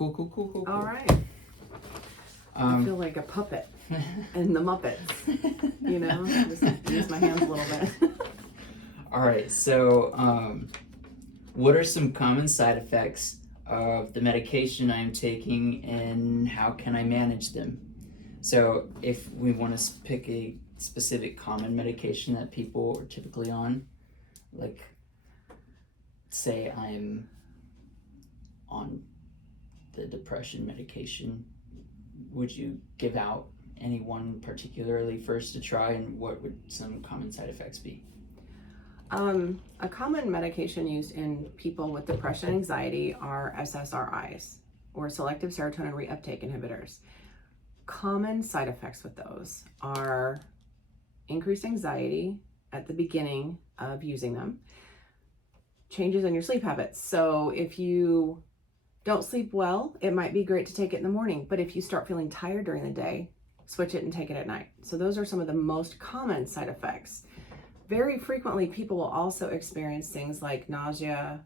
Cool. All right. I feel like a puppet in the Muppets. Just use my hands a little bit. All right. So, what are some common side effects of the medication I'm taking, and how can I manage them? So, if we want to pick a specific common medication that people are typically on, like, say I'm on the depression medication, would you give out any one particularly first to try, and what would some common side effects be? A common medication used in people with depression and anxiety are SSRIs, or selective serotonin reuptake inhibitors. Common side effects with those are increased anxiety at the beginning of using them, changes in your sleep habits. So if you don't sleep well, it might be great to take it in the morning, but if you start feeling tired during the day, switch it and take it at night. So those are some of the most common side effects. Very frequently, people will also experience things like nausea,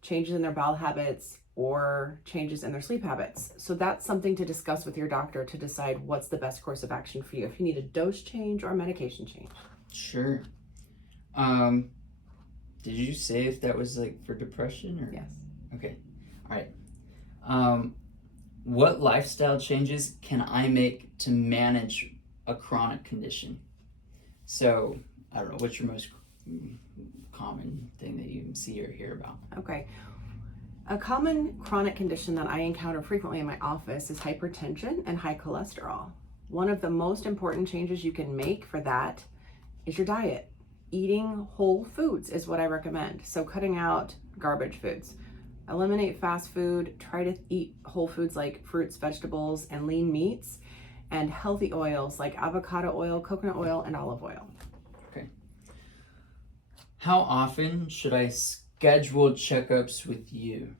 changes in their bowel habits, or changes in their sleep habits. So that's something to discuss with your doctor to decide what's the best course of action for you, if you need a dose change or a medication change. Sure. Did you say if that was like for depression or? Yes. Okay. All right. What lifestyle changes can I make to manage a chronic condition? So, I don't know, what's your most common thing that you see or hear about? Okay. A common chronic condition that I encounter frequently in my office is hypertension and high cholesterol. One of the most important changes you can make for that is your diet. Eating whole foods is what I recommend. So cutting out garbage foods. Eliminate fast food, try to eat whole foods like fruits, vegetables, and lean meats, and healthy oils like avocado oil, coconut oil, and olive oil. Okay. How often should I schedule checkups with you?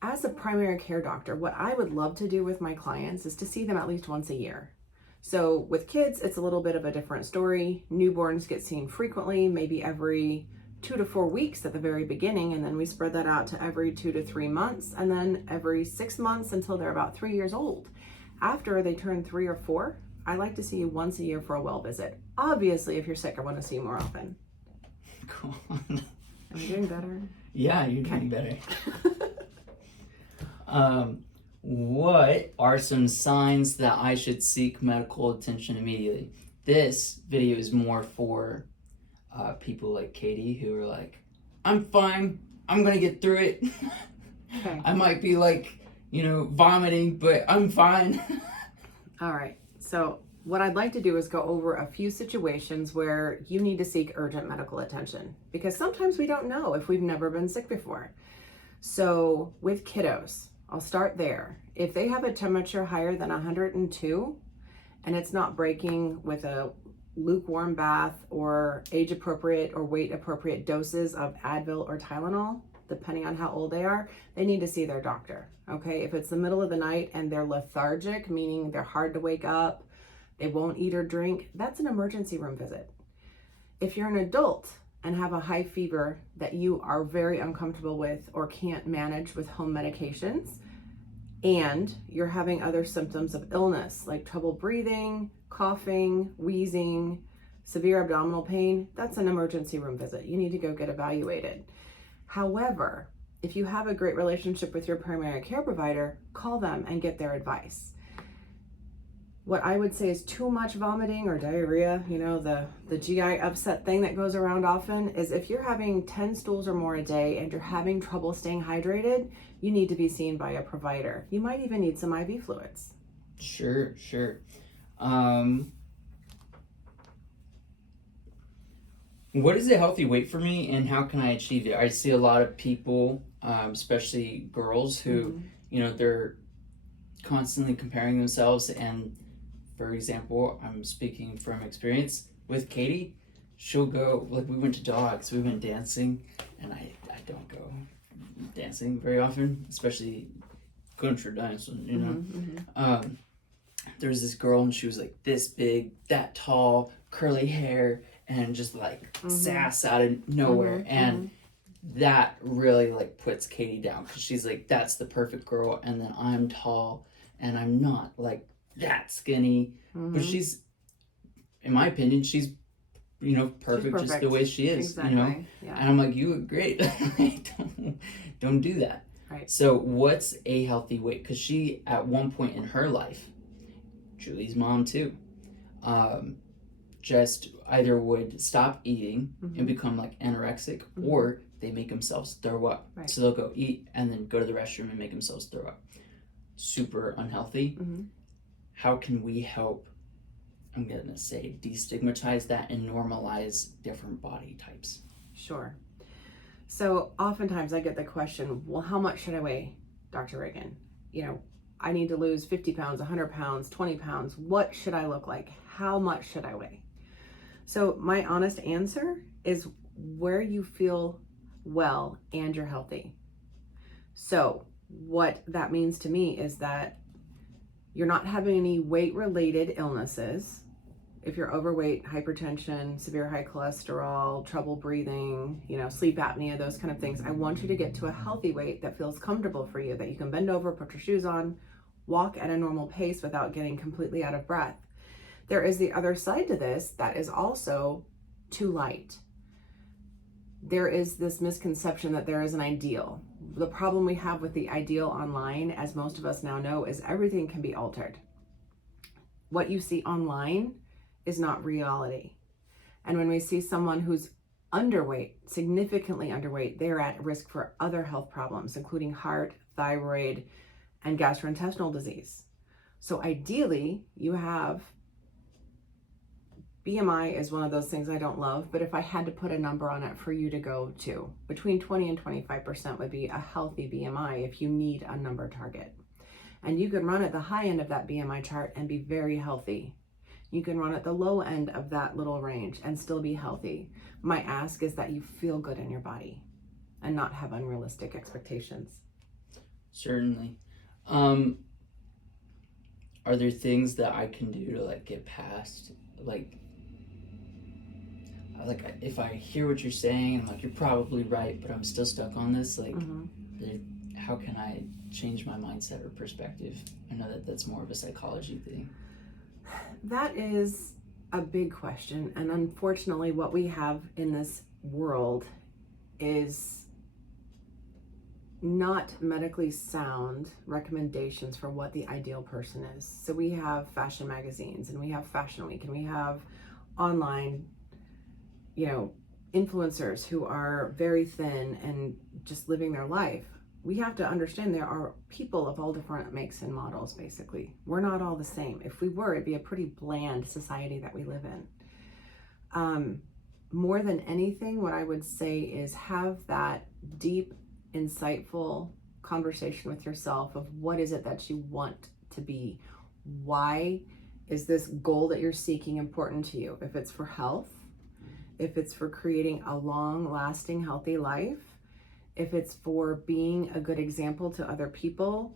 As a primary care doctor, what I would love to do with my clients is to see them at least once a year. So with kids, it's a little bit of a different story. Newborns get seen frequently, maybe every 2 to 4 weeks at the very beginning, and then we spread that out to every 2 to 3 months, and then every 6 months until they're about 3 years old. After they turn 3 or 4, I like to see you once a year for a well visit. Obviously, if you're sick, I want to see you more often. Cool. Am I doing better? Yeah, you're doing better. What are some signs that I should seek medical attention immediately? This video is more for people like Katie who are like, I'm fine, I'm gonna get through it. Okay. I might be like, vomiting, but I'm fine. All right. So what I'd like to do is go over a few situations where you need to seek urgent medical attention, because sometimes we don't know if we've never been sick before. So with kiddos, I'll start there. If they have a temperature higher than 102 and it's not breaking with a lukewarm bath or age appropriate or weight appropriate doses of Advil or Tylenol, depending on how old they are, they need to see their doctor. Okay, if it's the middle of the night and they're lethargic, meaning they're hard to wake up, they won't eat or drink, that's an emergency room visit. If you're an adult and have a high fever that you are very uncomfortable with or can't manage with home medications, and you're having other symptoms of illness like trouble breathing, coughing, wheezing, severe abdominal pain, that's an emergency room visit. You need to go get evaluated. However, if you have a great relationship with your primary care provider, call them and get their advice. What I would say is too much vomiting or diarrhea, the GI upset thing that goes around often, is if you're having 10 stools or more a day and you're having trouble staying hydrated, you need to be seen by a provider. You might even need some IV fluids. Sure. What is a healthy weight for me, and how can I achieve it? I see a lot of people, especially girls, who, they're constantly comparing themselves. And for example, I'm speaking from experience with Katie. She'll go, like, we went to dogs, we went dancing, and I don't go dancing very often, especially country dancing, There was this girl, and she was like this big, that tall, curly hair, and just like sass out of nowhere. And that really like puts Katie down because she's like, that's the perfect girl, and then I'm tall and I'm not like that skinny. But she's, in my opinion, she's perfect just the way she is. Exactly. Yeah. And I'm like, you look great. don't do that. Right. So what's a healthy weight? Because she, at one point in her life, Julie's mom too, just either would stop eating and become like anorexic, or they make themselves throw up. Right. So they'll go eat and then go to the restroom and make themselves throw up. Super unhealthy. How can we help, I'm going to say, destigmatize that and normalize different body types? Sure. So oftentimes I get the question, well, how much should I weigh, Dr. Reagan? I need to lose 50 pounds, 100 pounds, 20 pounds. What should I look like? How much should I weigh? So my honest answer is where you feel well and you're healthy. So what that means to me is that you're not having any weight-related illnesses. If you're overweight, hypertension, severe high cholesterol, trouble breathing, sleep apnea, those kind of things, I want you to get to a healthy weight that feels comfortable for you, that you can bend over, put your shoes on, walk at a normal pace without getting completely out of breath. There is the other side to this that is also too light. There is this misconception that there is an ideal. The problem we have with the ideal online, as most of us now know, is everything can be altered. What you see online is not reality. And when we see someone who's underweight, significantly underweight, they're at risk for other health problems, including heart, thyroid, and gastrointestinal disease. So ideally, you have BMI is one of those things I don't love, but if I had to put a number on it for you to go to, between 20 and 25% would be a healthy BMI if you need a number target. And you can run at the high end of that BMI chart and be very healthy. You can run at the low end of that little range and still be healthy. My ask is that you feel good in your body and not have unrealistic expectations. Certainly. Are there things that I can do to like get past, like if I hear what you're saying, I'm like, you're probably right, but I'm still stuck on this, like how can I change my mindset or perspective? I know that that's more of a psychology thing. That is a big question, and unfortunately what we have in this world is not medically sound recommendations for what the ideal person is. So we have fashion magazines, and we have Fashion Week, and we have online influencers who are very thin and just living their life. We have to understand there are people of all different makes and models, basically. We're not all the same. If we were, it'd be a pretty bland society that we live in. More than anything, what I would say is have that deep, insightful conversation with yourself of what is it that you want to be? Why is this goal that you're seeking important to you? If it's for health, if it's for creating a long-lasting, healthy life, if it's for being a good example to other people,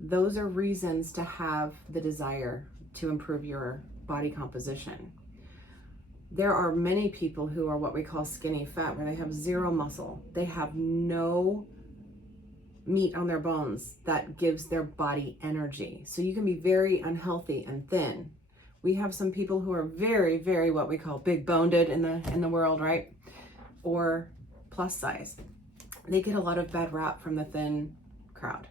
those are reasons to have the desire to improve your body composition. There are many people who are what we call skinny fat, where they have zero muscle. They have no meat on their bones that gives their body energy. So you can be very unhealthy and thin. We have some people who are very, very what we call big boned in the world, right? Or plus size. They get a lot of bad rap from the thin crowd.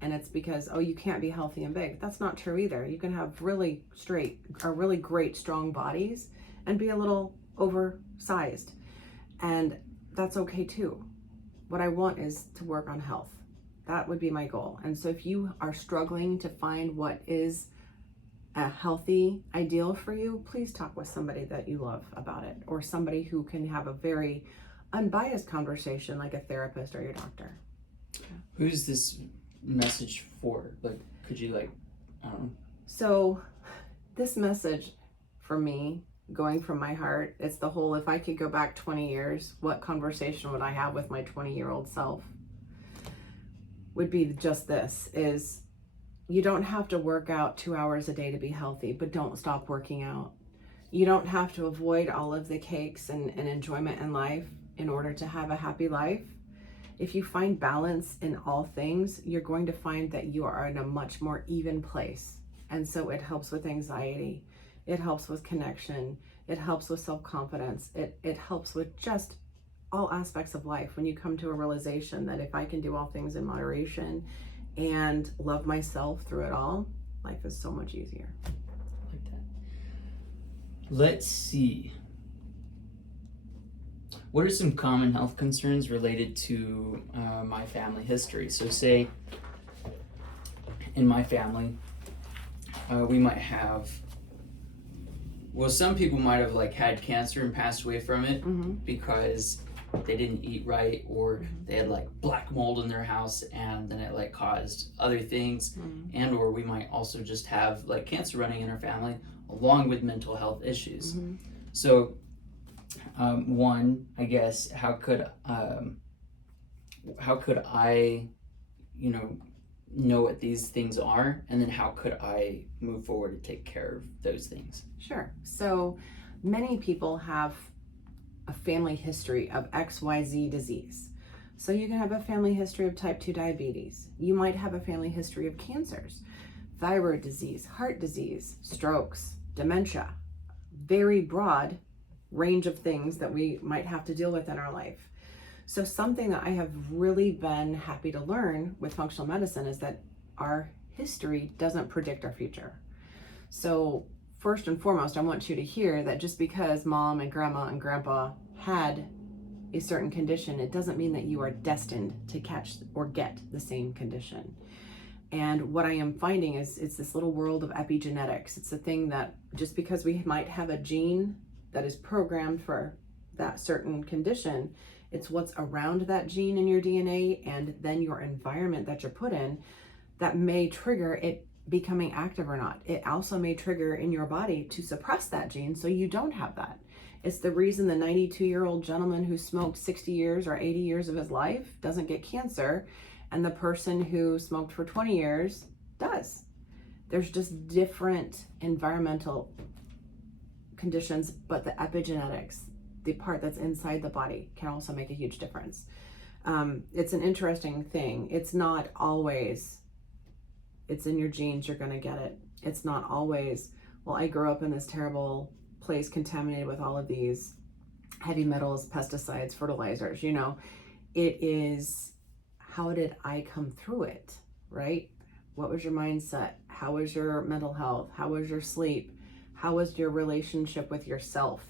And it's because, you can't be healthy and big. That's not true either. You can have really great, strong bodies and be a little oversized. And that's okay too. What I want is to work on health. That would be my goal. And so if you are struggling to find what is a healthy ideal for you, please talk with somebody that you love about it, or somebody who can have a very unbiased conversation, like a therapist or your doctor. Who's this message for? Like, could you I don't know. So this message for me, going from my heart, it's the whole, if I could go back 20 years, what conversation would I have with my 20-year-old self? Would be just this, is you don't have to work out 2 hours a day to be healthy, but don't stop working out. You don't have to avoid all of the cakes and enjoyment in life in order to have a happy life. If you find balance in all things, you're going to find that you are in a much more even place. And so it helps with anxiety. It helps with connection. It helps with self-confidence. It helps with just all aspects of life when you come to a realization that if I can do all things in moderation and love myself through it all, life is so much easier. Like that. Let's see. What are some common health concerns related to my family history? So say in my family, we might have, well, some people might have like had cancer and passed away from it because they didn't eat right, or they had like black mold in their house and then it like caused other things, and or we might also just have like cancer running in our family along with mental health issues. So one, I guess, how could I, know what these things are, and then how could I move forward to take care of those things? Sure. So many people have a family history of XYZ disease. So you can have a family history of type 2 diabetes. You might have a family history of cancers, thyroid disease, heart disease, strokes, dementia, very broad range of things that we might have to deal with in our life. So something that I have really been happy to learn with functional medicine is that our history doesn't predict our future. So first and foremost, I want you to hear that just because mom and grandma and grandpa had a certain condition, it doesn't mean that you are destined to catch or get the same condition. And what I am finding is it's this little world of epigenetics. It's a thing that just because we might have a gene that is programmed for that certain condition, it's what's around that gene in your DNA and then your environment that you're put in that may trigger it becoming active or not. It also may trigger in your body to suppress that gene so you don't have that. It's the reason the 92-year-old gentleman who smoked 60 years or 80 years of his life doesn't get cancer, and the person who smoked for 20 years does. There's just different environmental conditions, but the epigenetics, the part that's inside the body, can also make a huge difference. It's an interesting thing. It's not always, it's in your genes, you're gonna get it. It's not always, well, I grew up in this terrible place contaminated with all of these heavy metals, pesticides, fertilizers, it is, how did I come through it, right? What was your mindset? How was your mental health? How was your sleep? How was your relationship with yourself?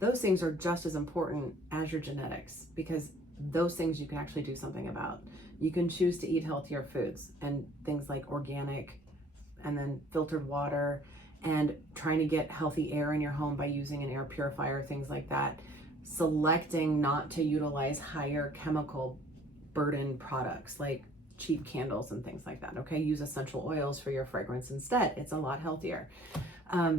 Those things are just as important as your genetics, because those things you can actually do something about. You can choose to eat healthier foods and things like organic and then filtered water, and trying to get healthy air in your home by using an air purifier, things like that. Selecting not to utilize higher chemical burden products like cheap candles and things like that. Okay, use essential oils for your fragrance instead. It's a lot healthier.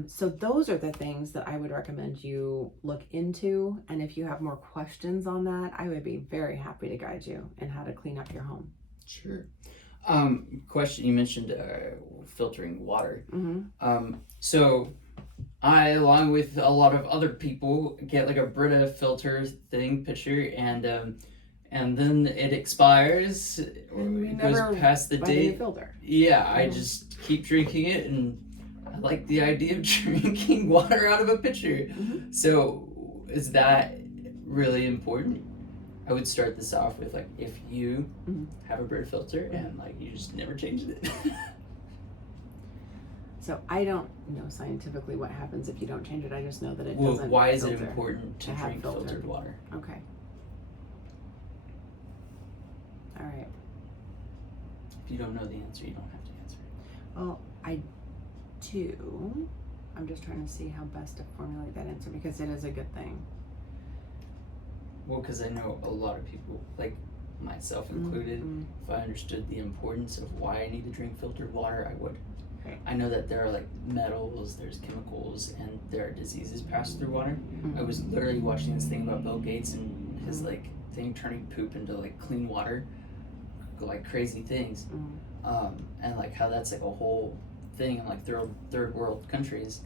So those are the things that I would recommend you look into. And if you have more questions on that, I would be very happy to guide you in how to clean up your home. Sure. Question, you mentioned filtering water. So I, along with a lot of other people, get like a Brita filter thing pitcher, and then it expires, or it goes past the date. Filter. Yeah, I just keep drinking it, and I like the idea of drinking water out of a pitcher. So is that really important? I would start this off with like, if you have a Brita filter and like you just never changed it. So I don't know scientifically what happens if you don't change it. I just know that it well, doesn't. Why is it important to drink filtered filtered water? Okay. All right. If you don't know the answer, you don't have to answer it. Well, I do. I'm just trying to see how best to formulate that answer, because it is a good thing. Well, because I know a lot of people, like myself included, if I understood the importance of why I need to drink filtered water, I would. Okay. I know that there are like metals, there's chemicals, and there are diseases passed through water. I was literally watching this thing about Bill Gates and his like thing turning poop into like clean water, like crazy things, and like how that's like a whole thing in like third world countries.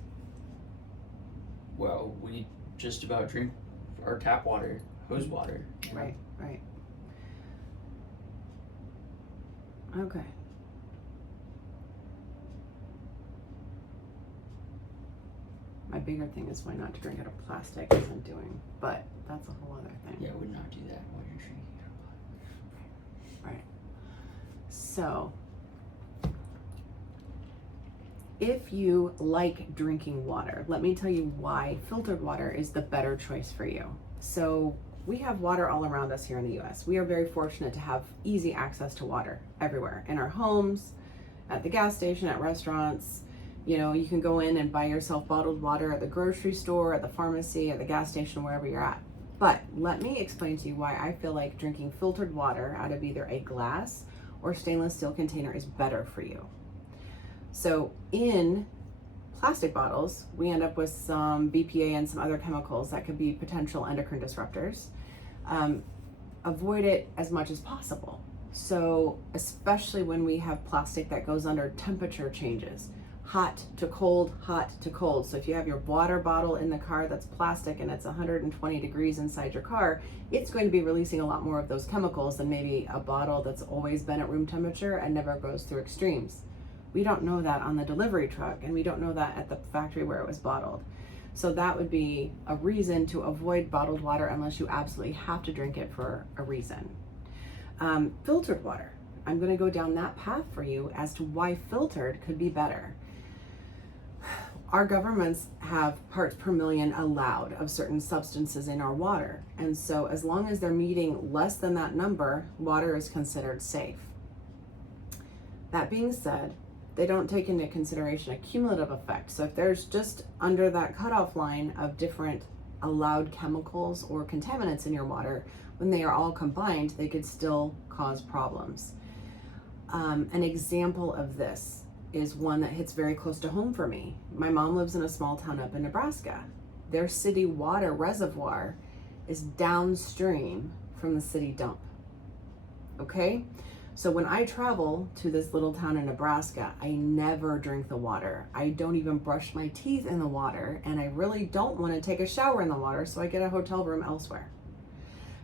Well, we just about drink our tap water hose water. You know? Right. Okay. My bigger thing is why not to drink out of plastic, as I'm doing, but that's a whole other thing. Yeah, I would not do that while you're drinking. Right. So, if you like drinking water, let me tell you why filtered water is the better choice for you. So, we have water all around us here in the US. We are very fortunate to have easy access to water everywhere, in our homes, at the gas station, at restaurants. You know, you can go in and buy yourself bottled water at the grocery store, at the pharmacy, at the gas station, wherever you're at. But let me explain to you why I feel like drinking filtered water out of either a glass or stainless steel container is better for you. So in plastic bottles, we end up with some BPA and some other chemicals that could be potential endocrine disruptors. Avoid it as much as possible. So especially when we have plastic that goes under temperature changes, hot to cold, hot to cold. So if you have your water bottle in the car that's plastic and it's 120 degrees inside your car, it's going to be releasing a lot more of those chemicals than maybe a bottle that's always been at room temperature and never goes through extremes. We don't know that on the delivery truck, and we don't know that at the factory where it was bottled. So that would be a reason to avoid bottled water unless you absolutely have to drink it for a reason. Filtered water, I'm going to go down that path for you as to why filtered could be better. Our governments have parts per million allowed of certain substances in our water. And so as long as they're meeting less than that number, water is considered safe. That being said, they don't take into consideration a cumulative effect. So if there's just under that cutoff line of different allowed chemicals or contaminants in your water, when they are all combined, they could still cause problems. An example of this is one that hits very close to home for me. My mom lives in a small town up in Nebraska. Their city water reservoir is downstream from the city dump. Okay? So when I travel to this little town in Nebraska, I never drink the water. I don't even brush my teeth in the water, and I really don't want to take a shower in the water, so I get a hotel room elsewhere.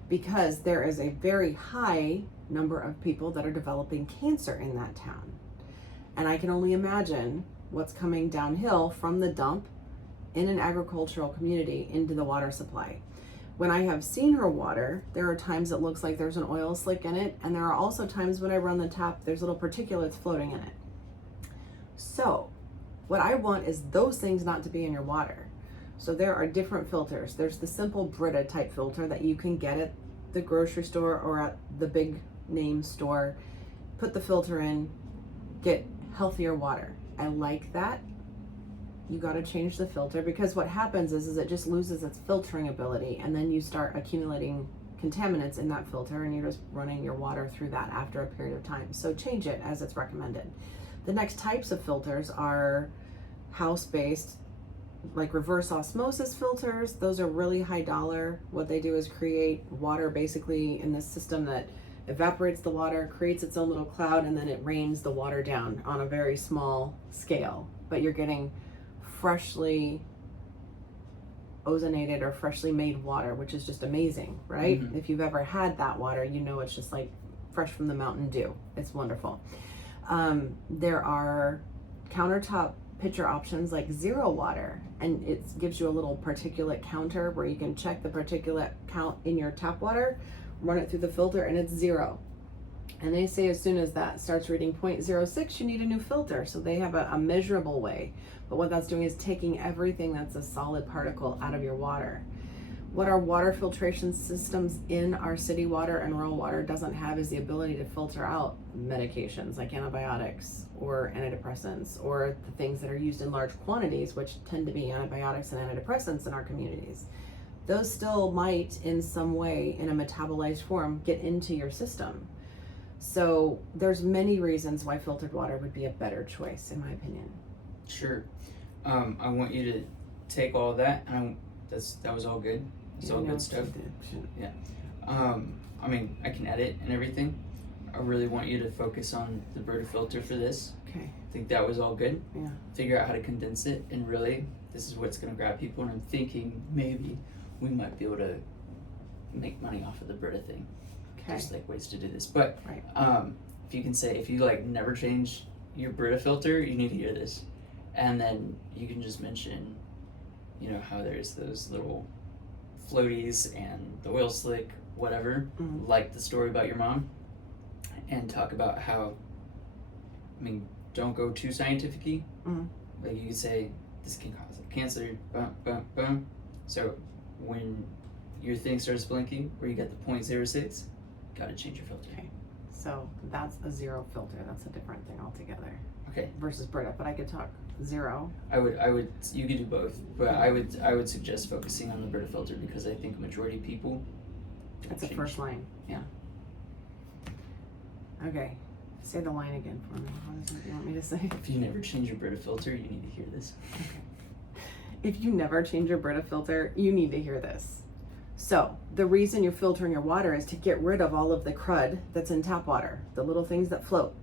Because there is a very high number of people that are developing cancer in that town. And I can only imagine what's coming downhill from the dump in an agricultural community into the water supply. When I have seen her water, there are times it looks like there's an oil slick in it, and there are also times when I run the tap, there's little particulates floating in it. So, what I want is those things not to be in your water. So there are different filters. There's the simple Brita type filter that you can get at the grocery store or at the big name store. Put the filter in, get healthier water. I like that. You got to change the filter, because what happens is it just loses its filtering ability, and then you start accumulating contaminants in that filter, and you're just running your water through that after a period of time. So change it as it's recommended. The next types of filters are house-based, like reverse osmosis filters. Those are really high dollar. What they do is create water basically in this system that evaporates the water, creates its own little cloud, and then it rains the water down on a very small scale. But you're getting freshly ozonated or freshly made water, which is just amazing, right? Mm-hmm. If you've ever had that water, you know it's just like fresh from the Mountain Dew. It's wonderful. There are countertop pitcher options like Zero Water, and it gives you a little particulate counter where you can check the particulate count in your tap water, run it through the filter, and it's 0. And they say as soon as that starts reading 0.06, you need a new filter. So they have a measurable way. But what that's doing is taking everything that's a solid particle out of your water. What our water filtration systems in our city water and rural water doesn't have is the ability to filter out medications like antibiotics or antidepressants, or the things that are used in large quantities, which tend to be antibiotics and antidepressants in our communities. Those still might, in some way, in a metabolized form, get into your system. So there's many reasons why filtered water would be a better choice, in my opinion. Sure. I want you to take all that, and that was all good. It's all good stuff. Yeah. I mean, I can edit and everything. I really want you to focus on the Brita filter for this. Okay. I think that was all good. Yeah. Figure out how to condense it, and really, this is what's going to grab people. And I'm thinking maybe we might be able to make money off of the Brita thing. Okay. There's like ways to do this, but Right. if you can say, if you like never change your Brita filter, you need to hear this, and then you can just mention, you know, how there's those little floaties and the oil slick, whatever, like the story about your mom, and talk about how, I mean, don't go too scientific-y. Like you could say, this can cause cancer, boom, boom, boom. So when your thing starts blinking, where you get the 0.06, gotta change your filter. Okay. So that's a zero filter. That's a different thing altogether. Okay. Versus Brita, but I could talk zero. I would, you could do both, but I would suggest focusing on the Brita filter because I think majority of people. That's the first line. Yeah. Okay. Say the line again for me. What is it you want me to say? If you never change your Brita filter, you need to hear this. Okay. If you never change your Brita filter, you need to hear this. So, the reason you're filtering your water is to get rid of all of the crud that's in tap water, the little things that float.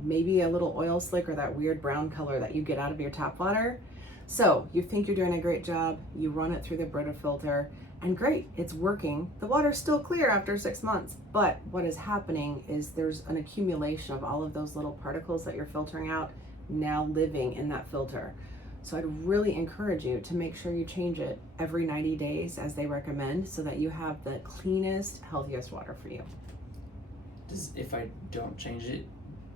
Maybe a little oil slick or that weird brown color that you get out of your tap water. So, you think you're doing a great job, you run it through the Brita filter, and great, it's working. The water's still clear after 6 months, but what is happening is there's an accumulation of all of those little particles that you're filtering out now living in that filter. So I'd really encourage you to make sure you change it every 90 days as they recommend so that you have the cleanest, healthiest water for you. If I don't change it,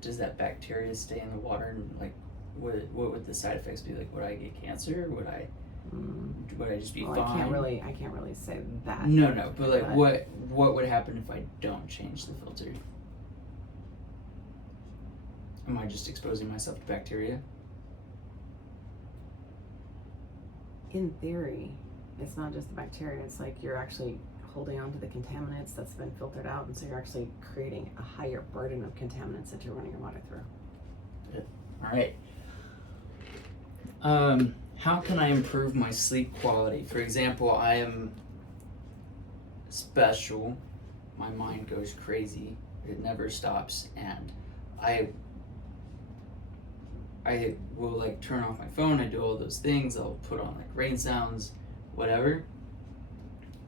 does that bacteria stay in the water, and like what would the side effects be? Like would I get cancer? Would I just be fine? I can't really say that. No, but like what would happen if I don't change the filter? Am I just exposing myself to bacteria? In theory, it's not just the bacteria, it's like you're actually holding on to the contaminants that's been filtered out, and so you're actually creating a higher burden of contaminants that you're running your water through. Good. All right. How can I improve my sleep quality? For example, I am special. My mind goes crazy. It never stops, and I will like turn off my phone. I do all those things. I'll put on like rain sounds, whatever.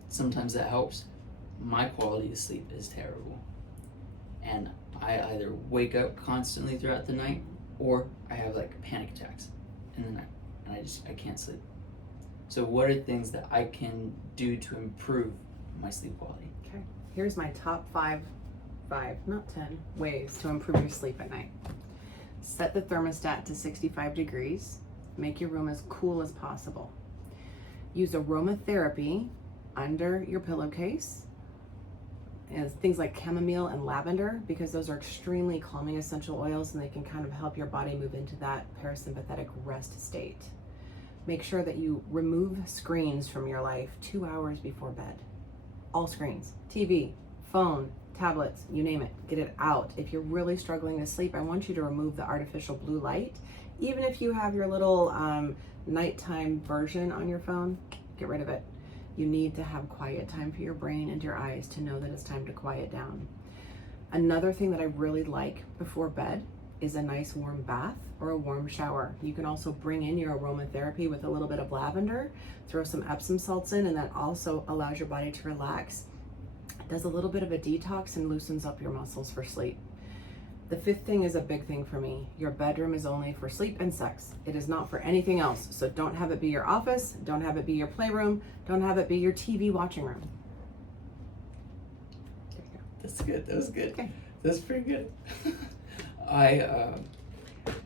Sometimes that helps. My quality of sleep is terrible, and I either wake up constantly throughout the night, or I have like panic attacks, and then I can't sleep. So what are things that I can do to improve my sleep quality? Okay. Here's my top five, not 10, ways to improve your sleep at night. Set the thermostat to 65 degrees. Make your room as cool as possible. Use aromatherapy under your pillowcase. And things like chamomile and lavender, because those are extremely calming essential oils and they can kind of help your body move into that parasympathetic rest state. Make sure that you remove screens from your life 2 hours before bed. All screens, TV, phone, tablets, you name it, get it out. If you're really struggling to sleep, I want you to remove the artificial blue light. Even if you have your little nighttime version on your phone, get rid of it. You need to have quiet time for your brain and your eyes to know that it's time to quiet down. Another thing that I really like before bed is a nice warm bath or a warm shower. You can also bring in your aromatherapy with a little bit of lavender, throw some Epsom salts in, and that also allows your body to relax. It does a little bit of a detox and loosens up your muscles for sleep. The fifth thing is a big thing for me. Your bedroom is only for sleep and sex. It is not for anything else. So don't have it be your office, don't have it be your playroom, don't have it be your TV watching room. There you go. That's good. That was good. Okay. That's pretty good.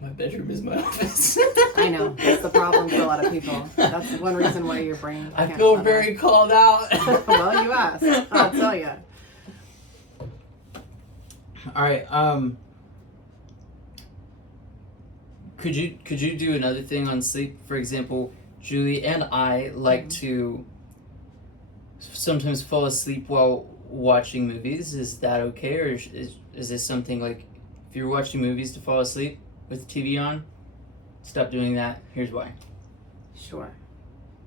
My bedroom is my office. I know, that's the problem for a lot of people. That's one reason why your brain I can't feel shut very called out. off. Well, you asked. I'll tell you. All right. Could you do another thing on sleep? For example, Julie and I like to sometimes fall asleep while watching movies. Is that okay, or is this something like if you're watching movies to fall asleep with the TV on, stop doing that? Here's why. Sure.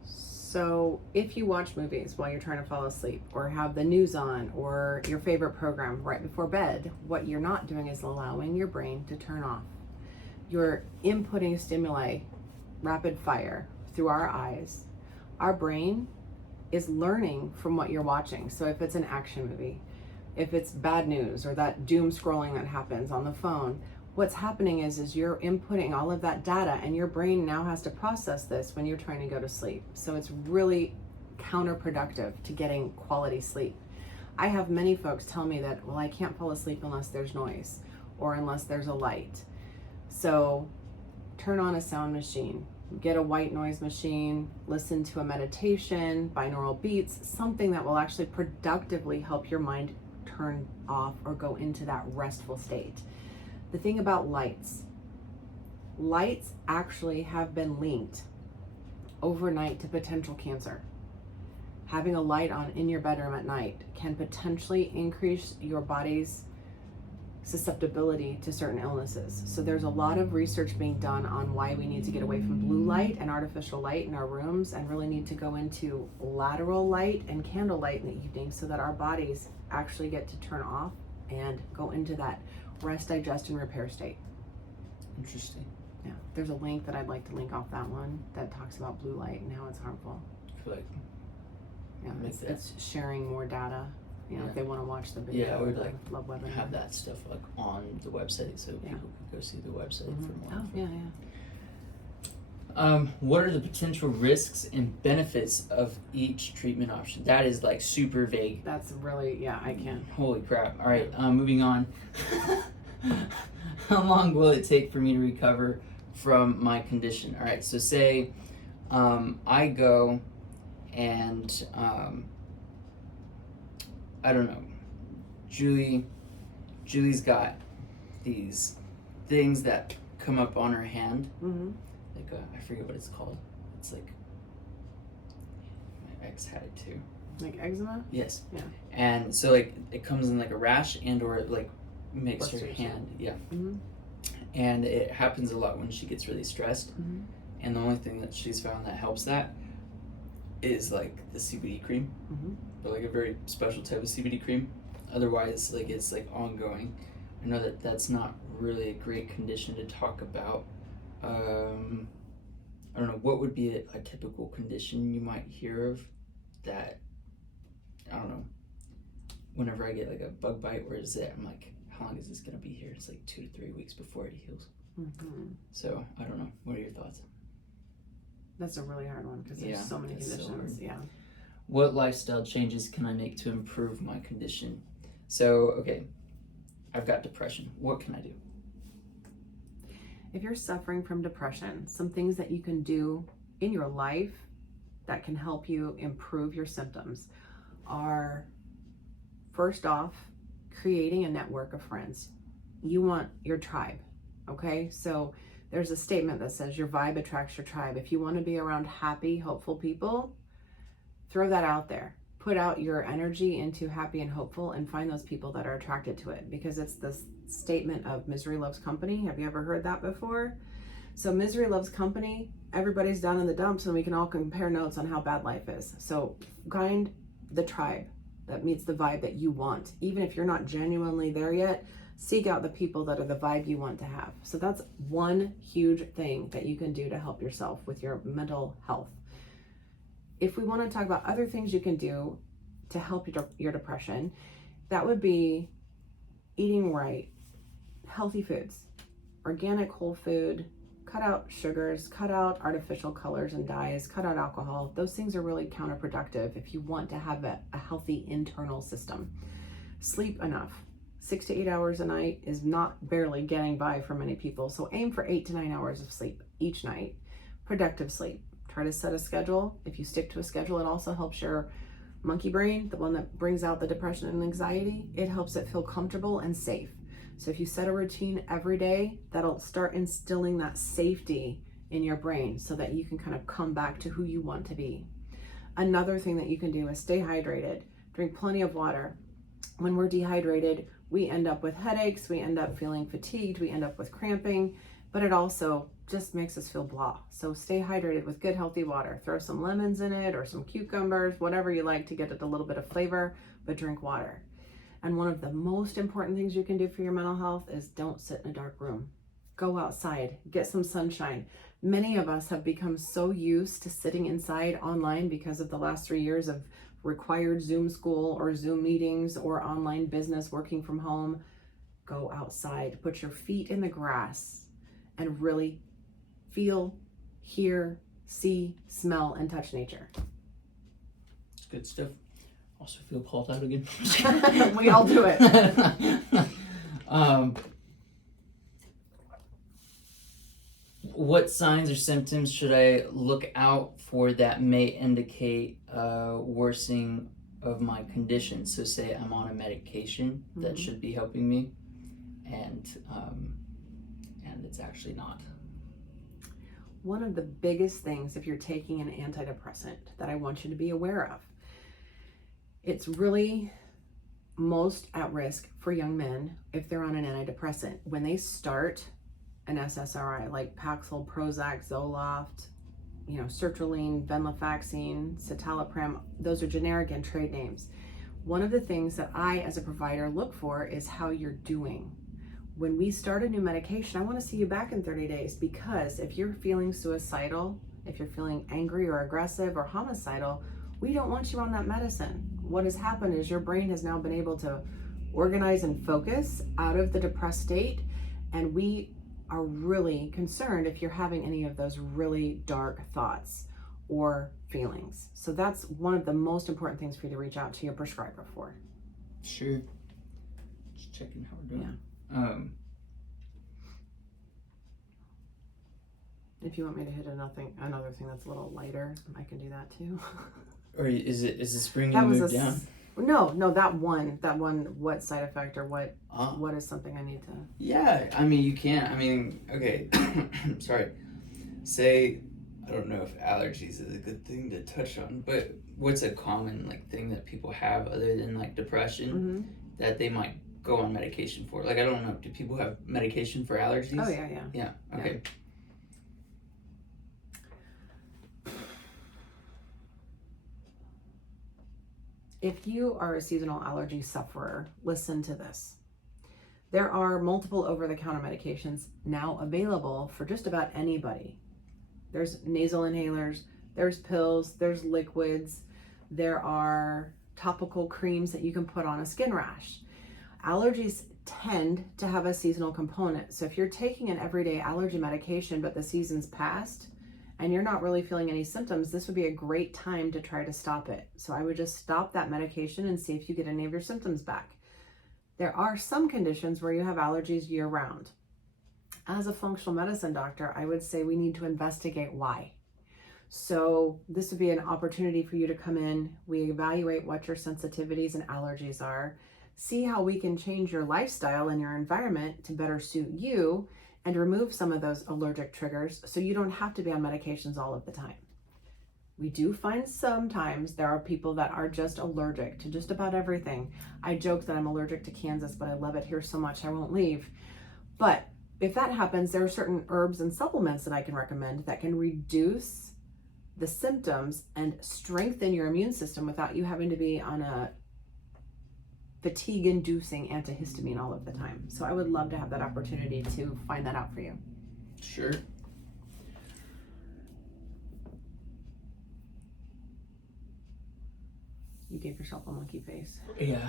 So if you watch movies while you're trying to fall asleep, or have the news on, or your favorite program right before bed, what you're not doing is allowing your brain to turn off. You're inputting stimuli rapid fire through our eyes. Our brain is learning from what you're watching. So if it's an action movie, if it's bad news or that doom scrolling that happens on the phone, what's happening is you're inputting all of that data, and your brain now has to process this when you're trying to go to sleep. So it's really counterproductive to getting quality sleep. I have many folks tell me that, well, I can't fall asleep unless there's noise or unless there's a light. So turn on a sound machine, get a white noise machine, listen to a meditation, binaural beats, something that will actually productively help your mind turn off or go into that restful state. The thing about lights actually have been linked overnight to potential cancer. Having a light on in your bedroom at night can potentially increase your body's susceptibility to certain illnesses. So there's a lot of research being done on why we need to get away from blue light and artificial light in our rooms, and really need to go into lateral light and candle light in the evening, so that our bodies actually get to turn off and go into that rest, digest, and repair state. Interesting. Yeah, there's a link that I'd like to link off that one that talks about blue light and how it's harmful. I feel like Yeah, make it's sharing more data. You know, Yeah. if they want to watch the video. Yeah, I would or like love webinar. have that stuff like on the website, so Yeah. people could go see the website Mhm. for more. Oh yeah, yeah. What are the potential risks and benefits of each treatment option? That is like super vague. That's really, yeah, I can. Holy crap. All right, moving on. How long will it take for me to recover from my condition? All right, so say I go and I don't know, Julie's got these things that come up on her hand. Mm-hmm. Like I forget what it's called. It's like my ex had it too. Like eczema? Yes. Yeah. And so like it comes in like a rash, and or it like makes her Blisters, hand. Yeah. Mm-hmm. And it happens a lot when she gets really stressed. Mm-hmm. And the only thing that she's found that helps that is like the CBD cream, Mm-hmm. but like a very special type of CBD cream. Otherwise, like it's like ongoing. I know that that's not really a great condition to talk about. I don't know, what would be a typical condition you might hear of that, I don't know, whenever I get like a bug bite, where is it? I'm like, how long is this gonna be here? It's like 2 to 3 weeks before it heals. Mm-hmm. So I don't know. What are your thoughts? That's a really hard one because there's Yeah, so many it's so conditions. hard. Yeah. What lifestyle changes can I make to improve my condition? So, okay, I've got depression. What can I do? If you're suffering from depression, some things that you can do in your life that can help you improve your symptoms are, first off, creating a network of friends. You want your tribe, okay? So there's a statement that says your vibe attracts your tribe. If you want to be around happy, hopeful people, throw that out there. Put out your energy into happy and hopeful, and find those people that are attracted to it, because it's this statement of misery loves company. Have you ever heard that before? So misery loves company. Everybody's down in the dumps, and we can all compare notes on how bad life is. So find the tribe that meets the vibe that you want. Even if you're not genuinely there yet, seek out the people that are the vibe you want to have. So that's one huge thing that you can do to help yourself with your mental health. If we want to talk about other things you can do to help your depression, that would be eating right, healthy foods, organic whole food, cut out sugars, cut out artificial colors and dyes, cut out alcohol. Those things are really counterproductive if you want to have a healthy internal system. Sleep enough. 6 to 8 hours a night is not barely getting by for many people. So aim for 8 to 9 hours of sleep each night. Productive sleep. Try to set a schedule. If you stick to a schedule, it also helps your monkey brain, the one that brings out the depression and anxiety. It helps it feel comfortable and safe. So if you set a routine every day, that'll start instilling that safety in your brain so that you can kind of come back to who you want to be. Another thing that you can do is stay hydrated. Drink plenty of water. When we're dehydrated, we end up with headaches, we end up feeling fatigued, we end up with cramping, but it also just makes us feel blah. So stay hydrated with good, healthy water. Throw some lemons in it or some cucumbers, whatever you like to get it a little bit of flavor, but drink water. And one of the most important things you can do for your mental health is don't sit in a dark room. Go outside, get some sunshine, Many of us have become so used to sitting inside online because of the last 3 years of required Zoom school or Zoom meetings or online business, working from home. Go outside, put your feet in the grass, and really feel, hear, see, smell, and touch nature. Good stuff. Also feel called out again. We all do it. What signs or symptoms should I look out for that may indicate worsening of my condition? So say I'm on a medication that should be helping me, and it's actually not. One of the biggest things, if you're taking an antidepressant, that I want you to be aware of, it's really most at risk for young men if they're on an antidepressant. When they start an SSRI like Paxil, Prozac, Zoloft, sertraline, venlafaxine, citalopram, those are generic and trade names. One of the things that I, as a provider, look for is how you're doing. When we start a new medication, I want to see you back in 30 days, because if you're feeling suicidal, if you're feeling angry or aggressive or homicidal, we don't want you on that medicine. What has happened is your brain has now been able to organize and focus out of the depressed state, and we are really concerned if you're having any of those really dark thoughts or feelings. So that's one of the most important things for you to reach out to your prescriber for. Sure. Just checking how we're doing. Yeah. If you want me to hit another thing that's a little lighter, I can do that too. Or is this bringing the mood down? No, that one, what side effect or what is something I need to... Yeah, I mean, you can't, okay, sorry. Say, I don't know if allergies is a good thing to touch on, but what's a common, thing that people have other than, depression that they might go on medication for? I don't know, do people have medication for allergies? Oh, yeah. Yeah, okay. Yeah. If you are a seasonal allergy sufferer, listen to this. There are multiple over-the-counter medications now available for just about anybody. There's nasal inhalers, there's pills, there's liquids, there are topical creams that you can put on a skin rash. Allergies tend to have a seasonal component. So if you're taking an everyday allergy medication, but the season's passed, and you're not really feeling any symptoms, this would be a great time to try to stop it. So I would just stop that medication and see if you get any of your symptoms back. There are some conditions where you have allergies year round. As a functional medicine doctor, I would say we need to investigate why. So this would be an opportunity for you to come in. We evaluate what your sensitivities and allergies are, see how we can change your lifestyle and your environment to better suit you, and remove some of those allergic triggers so you don't have to be on medications all of the time. We do find sometimes there are people that are just allergic to just about everything. I joke that I'm allergic to Kansas, but I love it here so much I won't leave. But if that happens, there are certain herbs and supplements that I can recommend that can reduce the symptoms and strengthen your immune system without you having to be on a fatigue-inducing antihistamine all of the time. So I would love to have that opportunity to find that out for you. Sure. You gave yourself a monkey face. Yeah,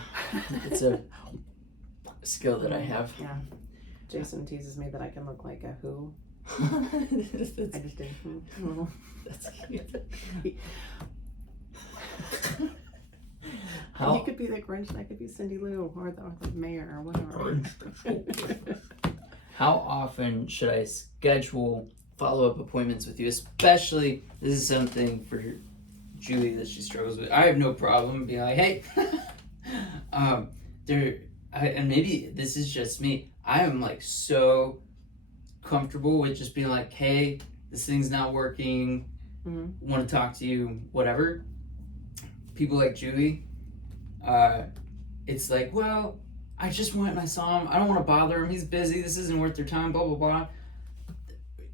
it's a skill that I have. Yeah. Jason teases me that I can look like a who. I just did. That's cute. You could be the Grinch and I could be Cindy Lou or the mayor or whatever. How often should I schedule follow-up appointments with you? Especially, this is something for Julie that she struggles with. I have no problem being like, hey, and maybe this is just me. I am so comfortable with just being like, hey, this thing's not working. Want to talk to you, whatever. People like Julie, it's like, well, I just went and I saw him. I don't want to bother him. He's busy. This isn't worth their time, blah, blah, blah.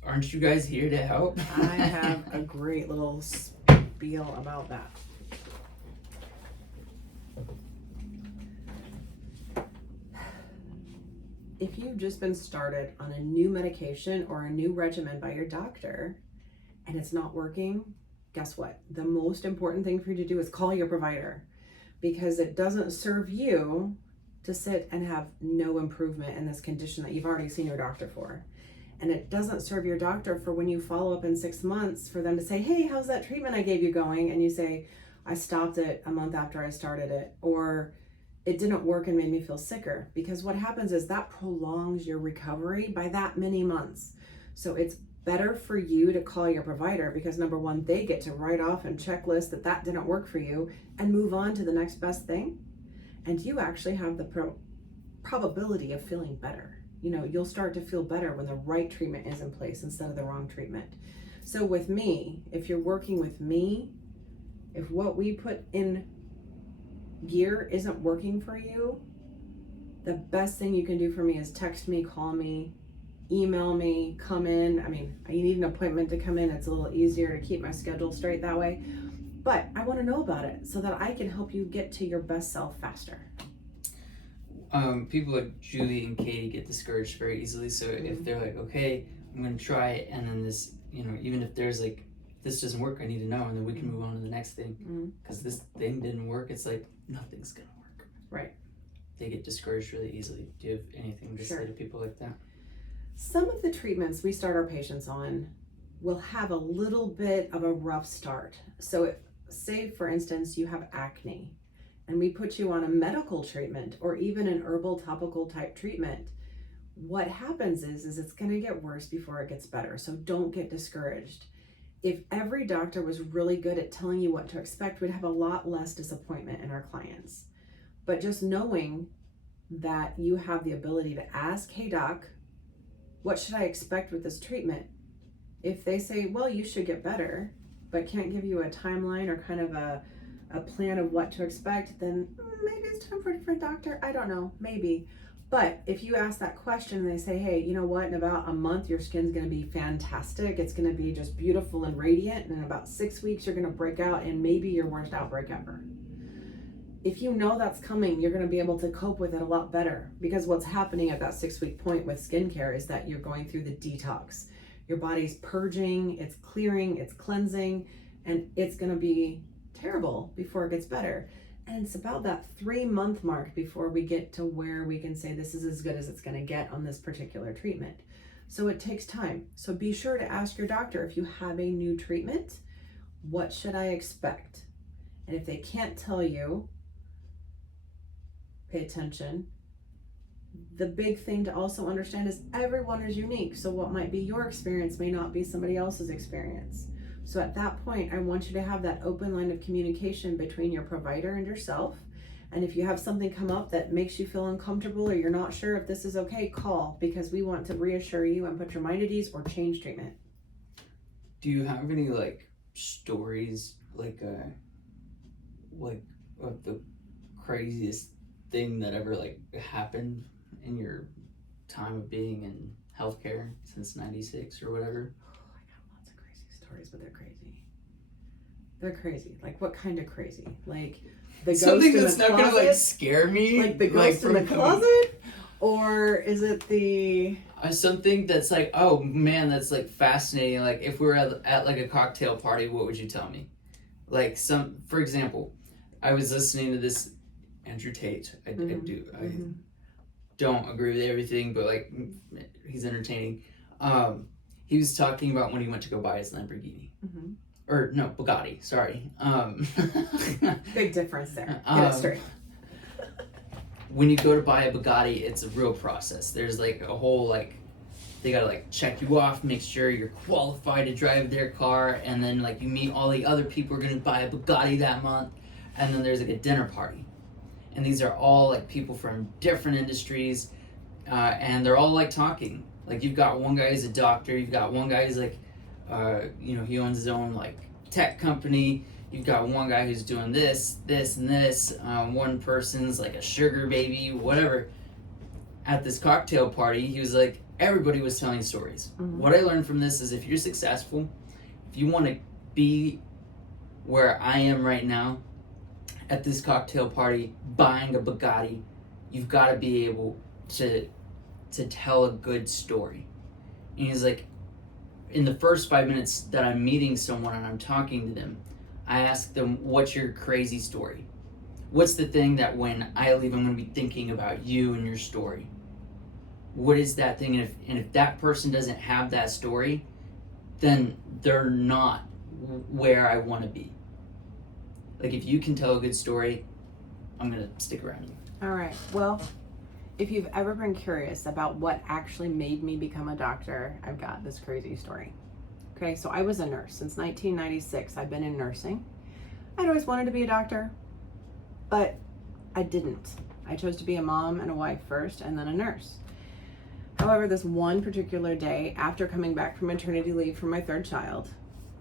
Aren't you guys here to help? I have a great little spiel about that. if you've just been started on a new medication or a new regimen by your doctor and it's not working, guess what? The most important thing for you to do is call your provider, because it doesn't serve you to sit and have no improvement in this condition that you've already seen your doctor for. And it doesn't serve your doctor for when you follow up in 6 months for them to say, hey, how's that treatment I gave you going? And you say, I stopped it a month after I started it, or it didn't work and made me feel sicker. Because what happens is that prolongs your recovery by that many months. So it's better for you to call your provider, because number one, they get to write off and checklist that didn't work for you and move on to the next best thing. And you actually have the probability of feeling better. You'll start to feel better when the right treatment is in place instead of the wrong treatment. So with me, if you're working with me, if what we put in gear isn't working for you, the best thing you can do for me is text me, call me, email me, come in. I mean, you need an appointment to come in. It's a little easier to keep my schedule straight that way. But I want to know about it so that I can help you get to your best self faster. People like Julie and Katie get discouraged very easily. So if they're like, okay, I'm going to try it, and then this, even if there's like, this doesn't work, I need to know, and then we can move on to the next thing. Because this thing didn't work, it's like, nothing's going to work. Right. They get discouraged really easily. Do you have anything to say to people like that? Some of the treatments we start our patients on will have a little bit of a rough start. So if, say for instance, you have acne and we put you on a medical treatment or even an herbal topical type treatment, what happens is it's going to get worse before it gets better. So don't get discouraged. If every doctor was really good at telling you what to expect, we'd have a lot less disappointment in our clients. But just knowing that you have the ability to ask, hey doc, what should I expect with this treatment? If they say, well, you should get better, but can't give you a timeline or kind of a plan of what to expect, then maybe it's time for a different doctor. I don't know, maybe. But if you ask that question and they say, hey, you know what, in about a month, your skin's gonna be fantastic. It's gonna be just beautiful and radiant. And in about 6 weeks, you're gonna break out and maybe your worst outbreak ever. If you know that's coming, you're gonna be able to cope with it a lot better, because what's happening at that 6-week point with skincare is that you're going through the detox. Your body's purging, it's clearing, it's cleansing, and it's gonna be terrible before it gets better. And it's about that 3-month mark before we get to where we can say this is as good as it's gonna get on this particular treatment. So it takes time. So be sure to ask your doctor, if you have a new treatment, what should I expect? And if they can't tell you, pay attention. The big thing to also understand is everyone is unique. So what might be your experience may not be somebody else's experience. So at that point, I want you to have that open line of communication between your provider and yourself. And if you have something come up that makes you feel uncomfortable or you're not sure if this is okay, call, because we want to reassure you and put your mind at ease or change treatment. Do you have any like stories like of the craziest thing that ever like happened in your time of being in healthcare since '96 or whatever? I got lots of crazy stories, but they're crazy. They're crazy. Like what kind of crazy? Like the ghost something in that's the not closet? gonna like scare me, Like the ghost in the closet? Or is it the something that's like, oh man, that's like fascinating. Like if we were at like a cocktail party, what would you tell me? Like for example, I was listening to this Andrew Tate. I don't agree with everything, but like he's entertaining. He was talking about when he went to go buy his Lamborghini. Or no, Bugatti, sorry. big difference there. Get it straight. When you go to buy a Bugatti, it's a real process. There's like a whole like, they gotta like check you off, make sure you're qualified to drive their car, and then like you meet all the other people who are gonna buy a Bugatti that month, and then there's like a dinner party. And these are all like people from different industries, and they're all like talking. Like you've got one guy who's a doctor, you've got one guy who's like, he owns his own like tech company. You've got one guy who's doing this, and this. One person's like a sugar baby, whatever. At this cocktail party, he was like, everybody was telling stories. What I learned from this is if you're successful, if you want to be where I am right now, at this cocktail party, buying a Bugatti, you've got to be able to to tell a good story. And he's like, in the first 5 minutes that I'm meeting someone and I'm talking to them, I ask them, what's your crazy story? What's the thing that when I leave, I'm going to be thinking about you and your story? What is that thing? And if that person doesn't have that story, then they're not where I want to be. Like, if you can tell a good story, I'm going to stick around you. All right. Well, if you've ever been curious about what actually made me become a doctor, I've got this crazy story. Okay, so I was a nurse. Since 1996, I've been in nursing. I'd always wanted to be a doctor, but I didn't. I chose to be a mom and a wife first, and then a nurse. However, this one particular day, after coming back from maternity leave for my third child,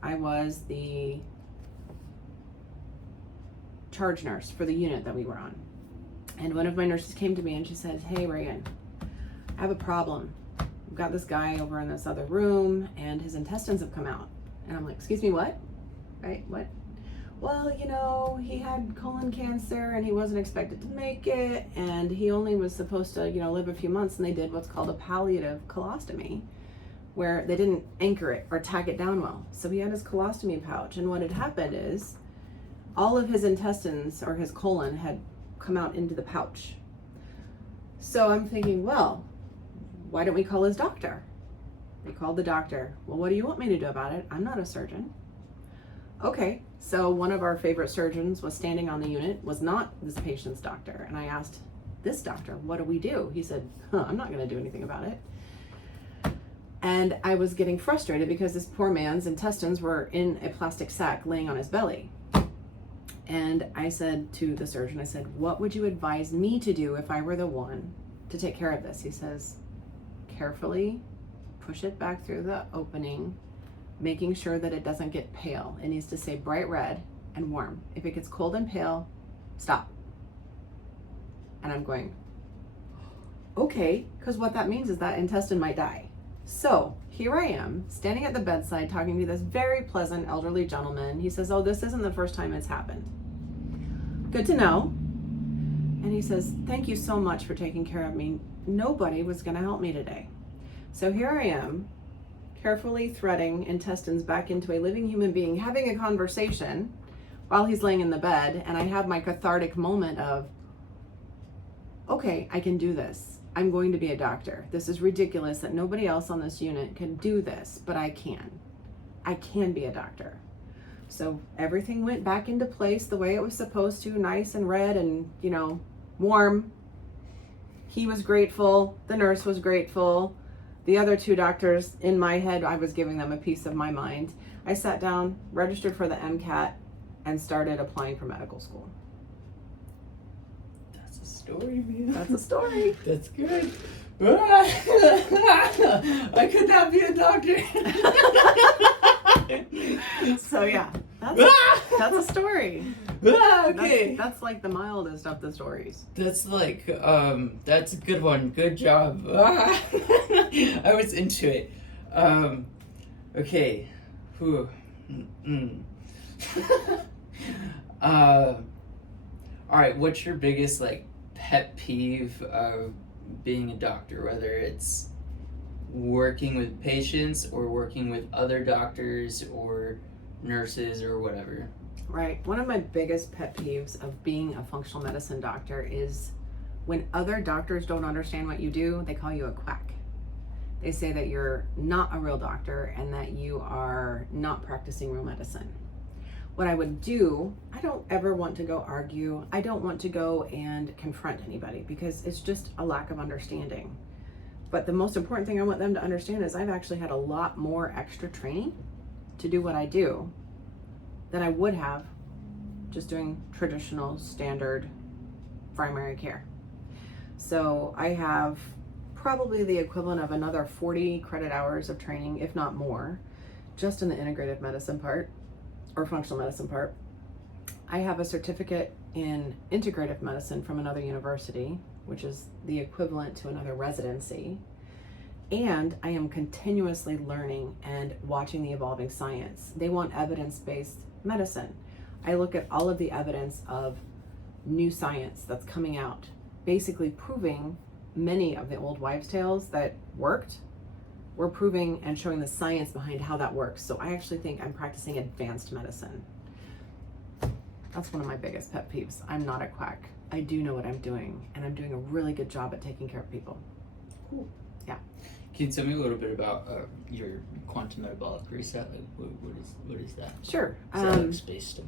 I was the charge nurse for the unit that we were on. And one of my nurses came to me and she said, "Hey, Reagan, I have a problem. We've got this guy over in this other room and his intestines have come out." And I'm like, "Excuse me, what?" Right? What? "Well, he had colon cancer and he wasn't expected to make it, and he only was supposed to, live a few months, and they did what's called a palliative colostomy, where they didn't anchor it or tack it down well. So he had his colostomy pouch, and what had happened is all of his intestines or his colon had come out into the pouch." So I'm thinking, well, why don't we call his doctor? We called the doctor. "Well, what do you want me to do about it? I'm not a surgeon." Okay, so one of our favorite surgeons was standing on the unit, was not this patient's doctor. And I asked this doctor, "What do we do?" He said, "I'm not gonna do anything about it." And I was getting frustrated because this poor man's intestines were in a plastic sack laying on his belly. And I said to the surgeon, I said, "What would you advise me to do if I were the one to take care of this?" He says, "Carefully push it back through the opening, making sure that it doesn't get pale. It needs to stay bright red and warm. If it gets cold and pale, stop." And I'm going, okay, because what that means is that intestine might die. So here I am, standing at the bedside, talking to this very pleasant elderly gentleman. He says, "Oh, this isn't the first time it's happened." Good to know. And he says, "Thank you so much for taking care of me. Nobody was going to help me today." So here I am, carefully threading intestines back into a living human being, having a conversation while he's laying in the bed, and I have my cathartic moment of, okay, I can do this. I'm going to be a doctor. This is ridiculous that nobody else on this unit can do this, but I can. I can be a doctor. So everything went back into place the way it was supposed to, nice and red and, warm. He was grateful. The nurse was grateful. The other two doctors, in my head, I was giving them a piece of my mind. I sat down, registered for the MCAT, and started applying for medical school. That's a story, man. That's a story. That's good. I could not be a doctor. So yeah, that's a story. Okay. That's like the mildest of the stories. That's like, that's a good one. Good job. I was into it. Okay. Whew. All right. What's your biggest pet peeve of being a doctor? Whether it's working with patients or working with other doctors or nurses or whatever. Right. One of my biggest pet peeves of being a functional medicine doctor is when other doctors don't understand what you do, they call you a quack. They say that you're not a real doctor and that you are not practicing real medicine. What I would do, I don't ever want to go argue. I don't want to go and confront anybody because it's just a lack of understanding. But the most important thing I want them to understand is I've actually had a lot more extra training to do what I do than I would have just doing traditional standard primary care. So I have probably the equivalent of another 40 credit hours of training, if not more, just in the integrative medicine part or functional medicine part. I have a certificate in integrative medicine from another university, which is the equivalent to another residency. And I am continuously learning and watching the evolving science. They want evidence-based medicine. I look at all of the evidence of new science that's coming out, basically proving many of the old wives' tales that worked, we're proving and showing the science behind how that works. So I actually think I'm practicing advanced medicine. That's one of my biggest pet peeves. I'm not a quack. I do know what I'm doing, and I'm doing a really good job at taking care of people. Cool. Yeah. Can you tell me a little bit about your quantum metabolic reset? Like, what is that? Sure. Is that like space stuff?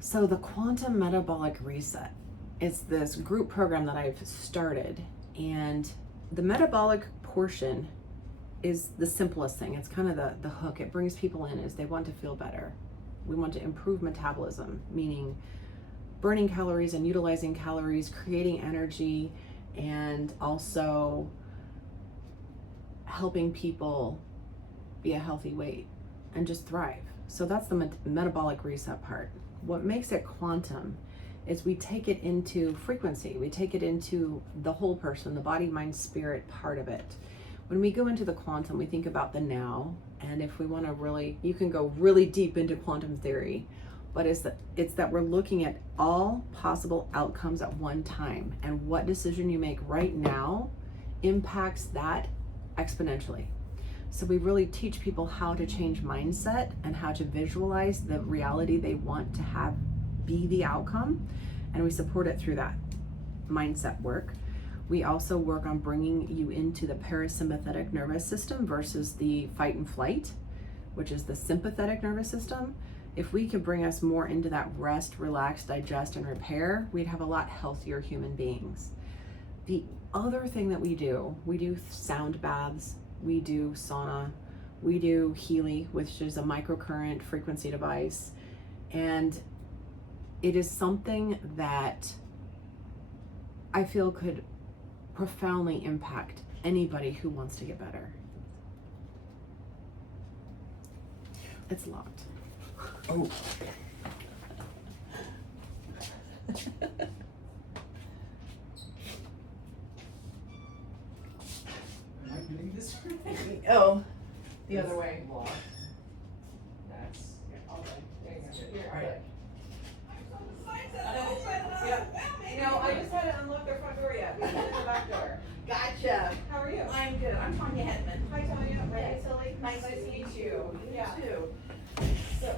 So the quantum metabolic reset is this group program that I've started, and the metabolic portion is the simplest thing. It's kind of the hook. It brings people in is they want to feel better. We want to improve metabolism, meaning burning calories and utilizing calories, creating energy, and also helping people be a healthy weight and just thrive. So that's the metabolic reset part. What makes it quantum is we take it into frequency. We take it into the whole person, the body, mind, spirit part of it. When we go into the quantum, we think about the now. And if we want to really, you can go really deep into quantum theory, but it's that we're looking at all possible outcomes at one time, and what decision you make right now impacts that exponentially. So we really teach people how to change mindset and how to visualize the reality they want to have be the outcome, and we support it through that mindset work. We also work on bringing you into the parasympathetic nervous system versus the fight and flight, which is the sympathetic nervous system. If we could bring us more into that rest, relax, digest, and repair, we'd have a lot healthier human beings. The other thing that we do sound baths, we do sauna, we do Healy, which is a microcurrent frequency device, and it is something that I feel could profoundly impact anybody who wants to get better. It's locked. Oh. Am I doing this right? Oh, the other way. Locked. That's Here, all right. Yeah. No, I just had to unlock their front door yet. We can't in the back door. Gotcha. How are you? I'm good. I'm Tanya Hetman. Hi, Tanya. Hey. Silly. Nice to meet you. Yeah. You too. So.